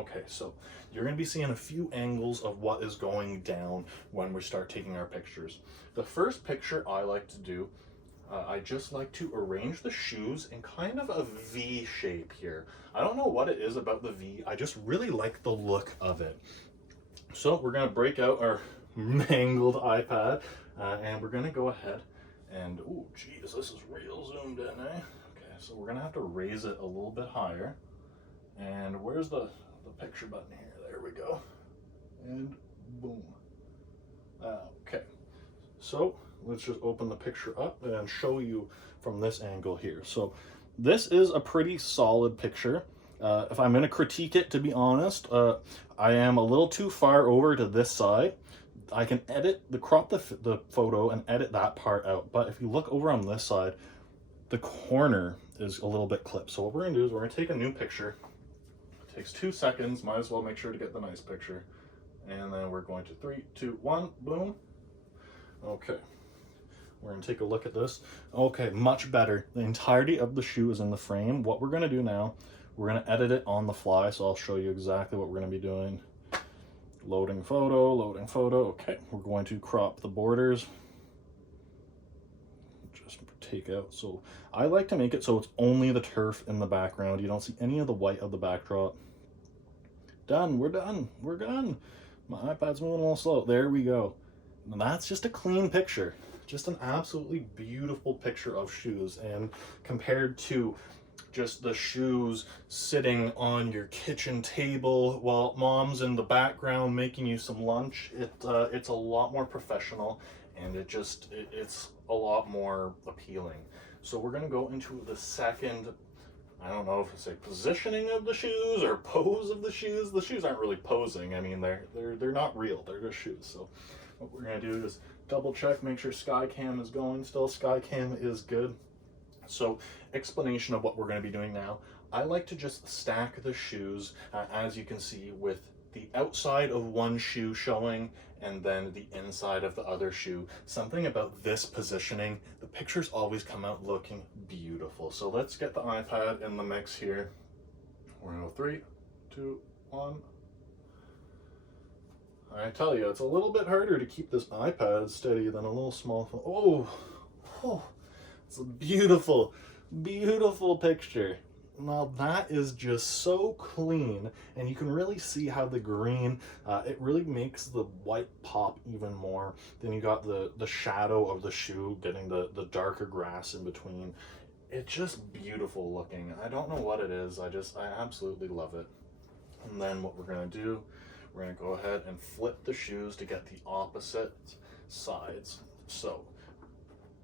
Okay, so you're going to be seeing a few angles of what is going down when we start taking our pictures. The first picture I like to do, I just like to arrange the shoes in kind of a V shape here. I don't know what it is about the V, I just really like the look of it. So we're going to break out our mangled iPad and we're going to go ahead and, oh geez, this is real zoomed in, eh? Okay, so we're going to have to raise it a little bit higher. And where's the picture button here? There we go. And boom. Okay, so let's just open the picture up and show you from this angle here. So this is a pretty solid picture. If I'm going to critique it, to be honest, I am a little too far over to this side. I can crop the photo and edit that part out. But if you look over on this side, the corner is a little bit clipped. So what we're going to do is we're going to take a new picture. It takes 2 seconds. Might as well make sure to get the nice picture. And then we're going to 3, 2, 1, boom. Okay. We're going to take a look at this. Okay, much better. The entirety of the shoe is in the frame. What we're going to do now, we're going to edit it on the fly, so I'll show you exactly what we're going to be doing. Loading photo, loading photo. Okay, we're going to crop the borders. Just take out. So I like to make it so it's only the turf in the background. You don't see any of the white of the backdrop. Done. We're done. We're done. My iPad's moving a little slow. There we go. And that's just a clean picture. Just an absolutely beautiful picture of shoes, and compared to just the shoes sitting on your kitchen table while mom's in the background making you some lunch, it's a lot more professional, and it's a lot more appealing. So we're going to go into the second, I don't know if it's a positioning of the shoes or pose of the shoes. The shoes aren't really posing. I mean, they're not real. They're just shoes. So what we're going to do is double check, make sure Skycam is going still. Skycam is good. So explanation of what we're going to be doing now. I like to just stack the shoes, as you can see, with the outside of one shoe showing and then the inside of the other shoe. Something about this positioning, the pictures always come out looking beautiful. So let's get the iPad in the mix here. We're going to go 3, 2, 1. I tell you, it's a little bit harder to keep this iPad steady than a little small phone. Oh, it's a beautiful, beautiful picture. Now that is just so clean, and you can really see how the green, it really makes the white pop even more. Then you got the shadow of the shoe getting the darker grass in between. It's just beautiful looking. I don't know what it is, I absolutely love it. And then what we're gonna do, we're going to go ahead and flip the shoes to get the opposite sides. So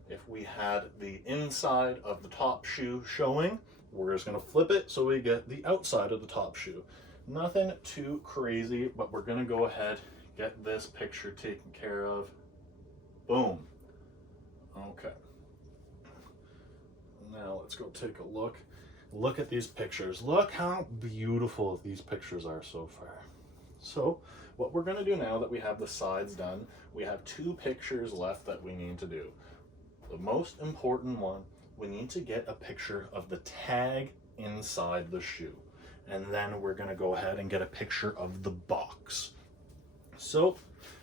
if we had the inside of the top shoe showing, we're just going to flip it so we get the outside of the top shoe. Nothing too crazy, but we're going to go ahead, get this picture taken care of. Boom. Okay. Now let's go take a look. Look at these pictures. Look how beautiful these pictures are so far. So what we're going to do now that we have the sides done, we have 2 pictures left that we need to do. The most important one, we need to get a picture of the tag inside the shoe. And then we're going to go ahead and get a picture of the box. So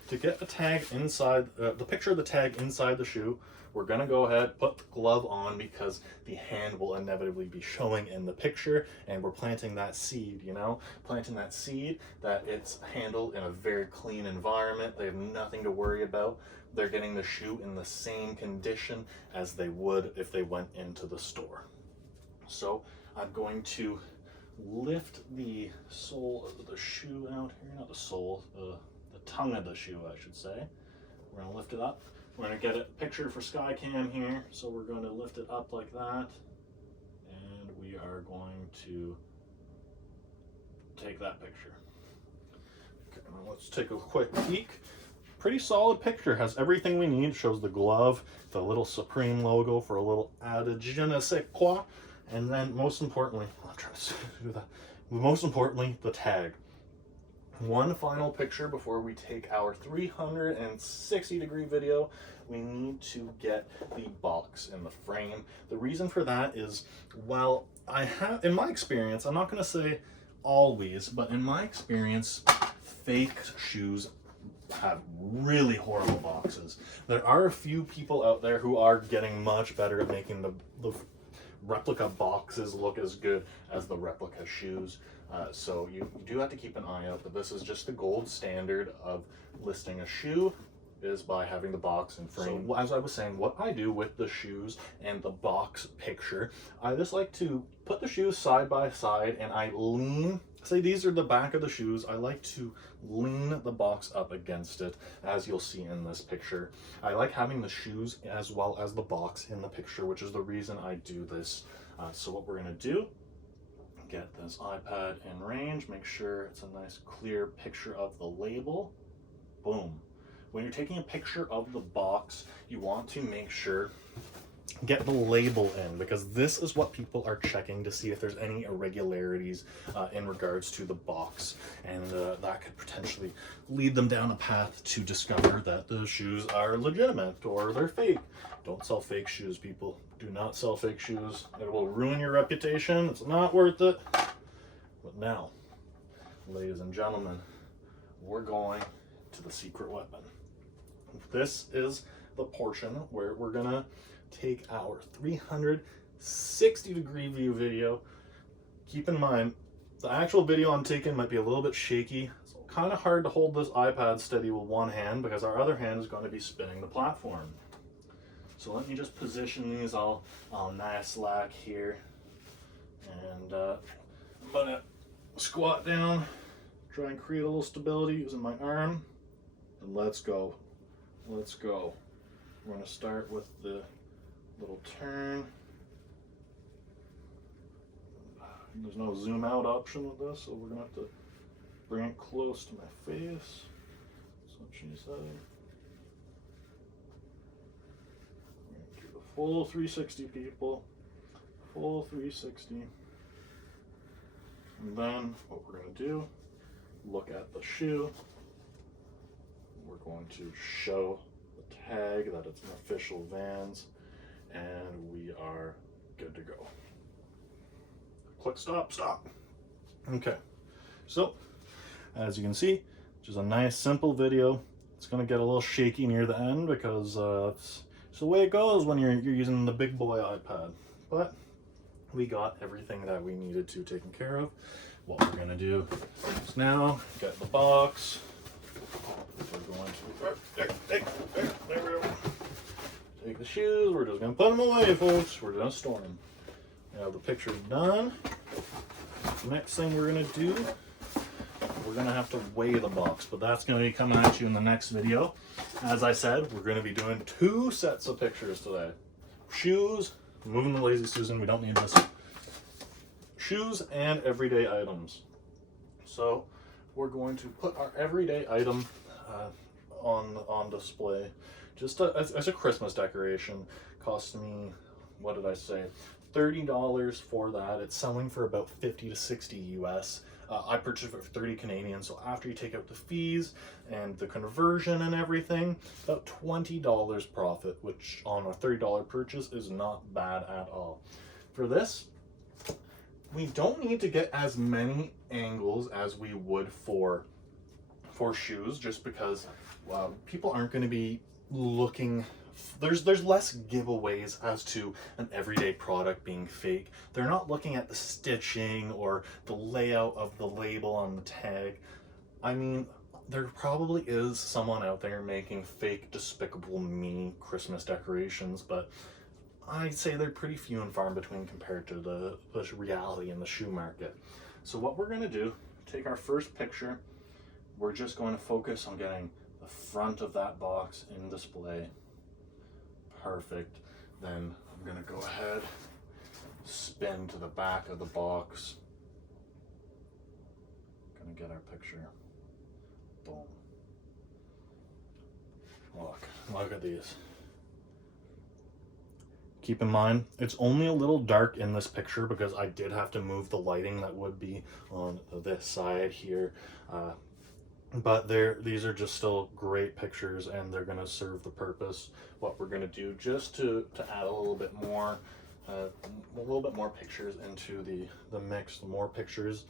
to get the tag inside, the picture of the tag inside the shoe, we're going to go ahead, put the glove on because the hand will inevitably be showing in the picture, and we're planting that seed, planting that seed that it's handled in a very clean environment. They have nothing to worry about. They're getting the shoe in the same condition as they would if they went into the store. So I'm going to lift the sole of the shoe out here, not the sole, the tongue of the shoe, I should say. We're going to lift it up. We're going to get a picture for Skycam here, so we're going to lift it up like that, and we are going to take that picture. Okay, now let's take a quick peek. Pretty solid picture, has everything we need. Shows the glove, the little Supreme logo for a little added je ne sais quoi, and then most importantly, I'm trying to do that. Most importantly, the tag. One final picture before we take our 360-degree video. We need to get the box in the frame. The reason for that is, while I have, in my experience, I'm not going to say always, but in my experience, fake shoes have really horrible boxes. There are a few people out there who are getting much better at making the replica boxes look as good as the replica shoes. So you do have to keep an eye out, but this is just the gold standard of listing a shoe, is by having the box and frame. So as I was saying, what I do with the shoes and the box picture, I just like to put the shoes side by side and I lean, say these are the back of the shoes, I like to lean the box up against it, as you'll see in this picture. I like having the shoes as well as the box in the picture, which is the reason I do this. So what we're gonna do, get this iPad in range, make sure it's a nice clear picture of the label. Boom. When you're taking a picture of the box, you want to make sure, get the label in, because this is what people are checking to see if there's any irregularities in regards to the box, and that could potentially lead them down a path to discover that the shoes are legitimate or they're fake. Don't sell fake shoes, people. Do not sell fake shoes. It will ruin your reputation. It's not worth it. But now, ladies and gentlemen, we're going to the secret weapon. This is the portion where we're gonna take our 360-degree view video. Keep in mind, the actual video I'm taking might be a little bit shaky. It's kind of hard to hold this iPad steady with one hand because our other hand is going to be spinning the platform. So let me just position these all nice slack here. And I'm gonna squat down, try and create a little stability using my arm, and let's go. Let's go. We're going to start with the little turn. There's no zoom out option with this, so we're going to have to bring it close to my face. That's what she said. We're going to do the full 360, people. Full 360. And then what we're going to do, look at the shoe. We're going to show the tag that it's an official Vans, and we are good to go. Click stop, stop. Okay, so as you can see, just a nice simple video. It's gonna get a little shaky near the end because it's the way it goes when you're using the big boy iPad. But we got everything that we needed to taken care of. What we're gonna do is now get the box. We're going to there we go. Take the shoes. We're just gonna put them away, folks. We're gonna store them. Now the picture's done. Next thing we're gonna do, we're gonna have to weigh the box, but that's gonna be coming at you in the next video. As I said, we're gonna be doing 2 sets of pictures today. Shoes, moving the lazy Susan. We don't need this. Shoes and everyday items. So we're going to put our everyday item on display, just as a Christmas decoration. Cost me, what did I say, $30 for that. It's selling for about 50 to 60 US. I purchased it for 30 Canadian, so after you take out the fees and the conversion and everything, about $20 profit, which on a $30 purchase is not bad at all. For this, we don't need to get as many angles as we would for shoes, just because people aren't going to be looking. There's less giveaways as to an everyday product being fake. They're not looking at the stitching or the layout of the label on the tag. I mean, there probably is someone out there making fake Despicable Me Christmas decorations, but I'd say they're pretty few and far in between compared to the reality in the shoe market. So what we're going to do, take our first picture. We're just going to focus on getting the front of that box in display. Perfect. Then I'm going to go ahead, spin to the back of the box. Going to get our picture. Boom. Look at these. Keep in mind, it's only a little dark in this picture because I did have to move the lighting that would be on this side here. But these are just still great pictures, and they're going to serve the purpose. What we're going to do, just to add a little bit more pictures into the mix, the more pictures,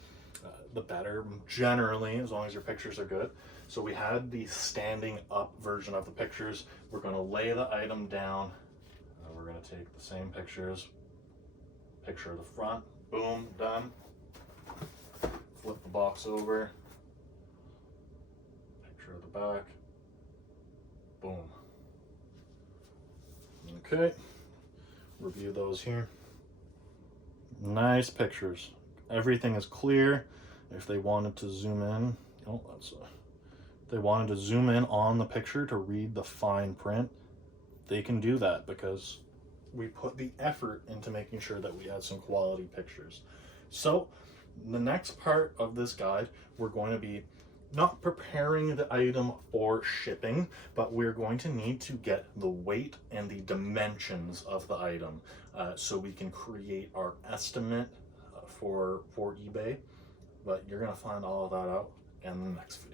the better, generally, as long as your pictures are good. So we had the standing up version of the pictures. We're going to lay the item down. We're going to take the same pictures, picture of the front, boom, done. Flip the box over, picture of the back, boom. Okay, review those here. Nice pictures. Everything is clear. If they wanted to zoom in, they wanted to zoom in on the picture to read the fine print, they can do that because we put the effort into making sure that we had some quality pictures. So the next part of this guide, we're going to be not preparing the item for shipping, but we're going to need to get the weight and the dimensions of the item so we can create our estimate for eBay. But you're going to find all of that out in the next video.